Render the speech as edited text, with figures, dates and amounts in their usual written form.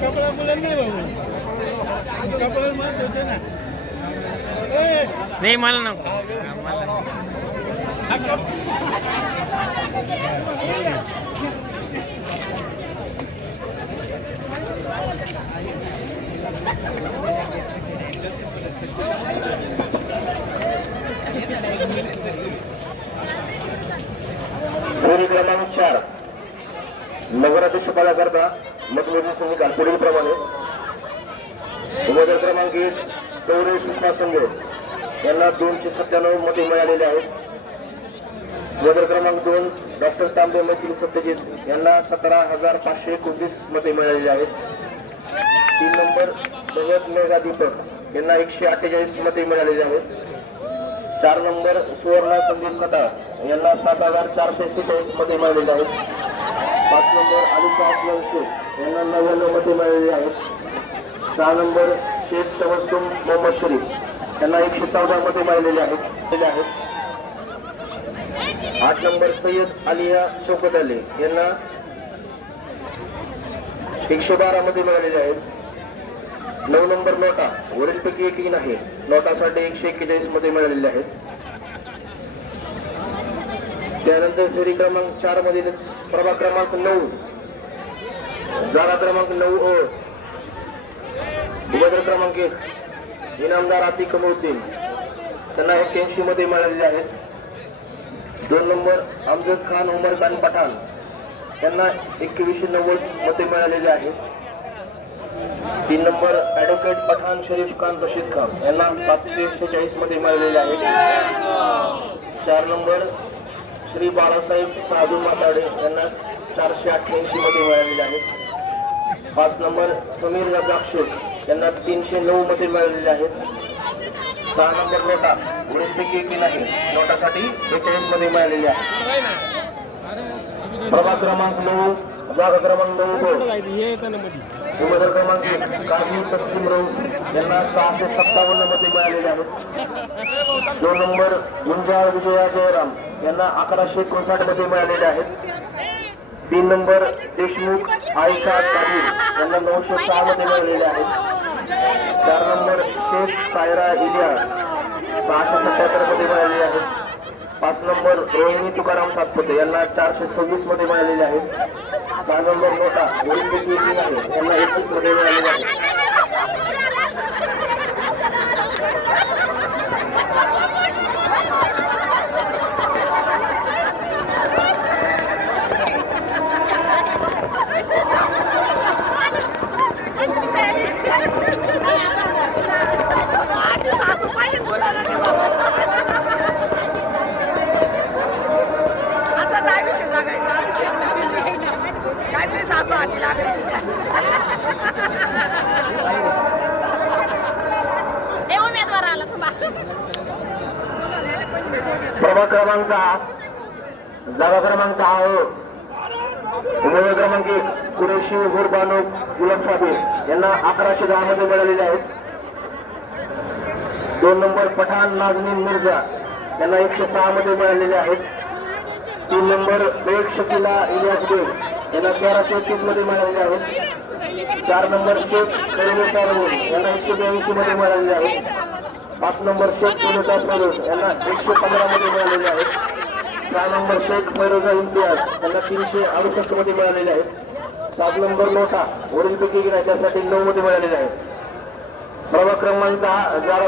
कपड़ा बुलंद नहीं बाबू कपड़ा मत देते ना नहीं मला ना क्रमांक 4 नगराध्यक्ष पदाकरता मतमोजणी समिती पुढील प्रमाणे उमेदवार क्रमांक 1 गौरव सुषमा संघे यांना 297 मते मिळालेले आहेत. उमेदवार क्रमांक 2 डॉक्टर तांबे मैथिली सत्यजित यांना 17,529 मते मिळालेली आहेत. 3 नंबर सय्यद मेघा दीपक यांना 148 मते मिळालेली आहेत. 4 नंबर सुवर्णा संदीप खताळ यांना 7,446 मते मिळालेले आहेत. 5 नंबर अलिका असलम शेख यांना 99 मते मिळालेली आहेत. 6 नंबर शेख तबस्सुम मोहम्मद शरीफ यांना 114 मते मिळालेले आहेत. 8 नंबर सय्यद आलिया शौकत अली यांना 112 मते मिळालेले आहेत. 9 नंबर नोटा वरीलपैकी एकही नाही, नोटासाठी 141 मते मिळालेले आहेत. त्यानंतर फेरी क्रमांक 4 मधील प्रभाग क्रमांक 9 जागा क्रमांक 9 उमेदवार क्रमांक 1 इनामदार आतिक कमरुद्दीन त्यांना 81 मते मिळालेले आहेत. 2 नंबर अमजद खान उमर खान पठाण यांना 2190 मते मिळालेले आहेत. 3 नंबर ॲडव्होकेट पठाण शरीफ खान रशीद खान यांना 746 मते मिळालेले आहेत. 4 नंबर श्री बाळासाहेब साधू माताडे यांना 488 मते मिळालेले आहेत. 5 नंबर समीर रजाक शेख यांना 309 मते मिळालेले आहेत. 6 नंबर नोटा वरीलपैकी की नाही, नोटासाठी 41 मते मिळालेले आहेत. प्रभाग क्रमांक 9 जागा क्रमांक 9 उमेदवार क्रमांक 1 कारगिल पश्चिम राऊत यांना 657 मते मिळालेले आहेत. 2 नंबर गुंजाळ विजया जयराम यांना 1159 मते मिळालेले आहेत. 3 नंबर देशमुख आयशा ताहीर यांना 906 मते मिळालेले आहेत. 4 नंबर शेख सायरा इलिया 677 मते मिळालेले आहेत. 5 नंबर रोहिणी तुकाराम सातपुते यांना 426 मते मिळालेले आहेत. 6 नंबर नोटा वरीलपैकी एकही नाही, यांना 21 मते मिळालेले आहेत. प्रभाग क्रमांक 10 जागा क्रमांक 10 उमेदवार क्रमांक 1 कुरेशी हुरबानो गुलाब साबे यांना 1110 मध्ये मिळालेले आहेत. 2 नंबर पठाण नाजमीन मिर्झा यांना 106 मध्ये मिळालेले आहेत. 3 नंबर बेग शकीला इलियास बेग यांना 1330 मध्ये मिळालेले आहेत. 4 नंबर शेख करिमेसा रऊल यांना 182 मध्ये मिळालेले आहेत. 5 नंबर शेख पुनेता फेरोज यांना 115 मध्ये मिळालेले आहेत. 6 नंबर शेख फैरोजा इम्तियाज यांना 368 मध्ये मिळालेले आहेत. 7 नंबर नोटा वरीलपैकी त्यासाठी 9 मध्ये मिळालेले आहेत. प्रभाग क्रमांक 10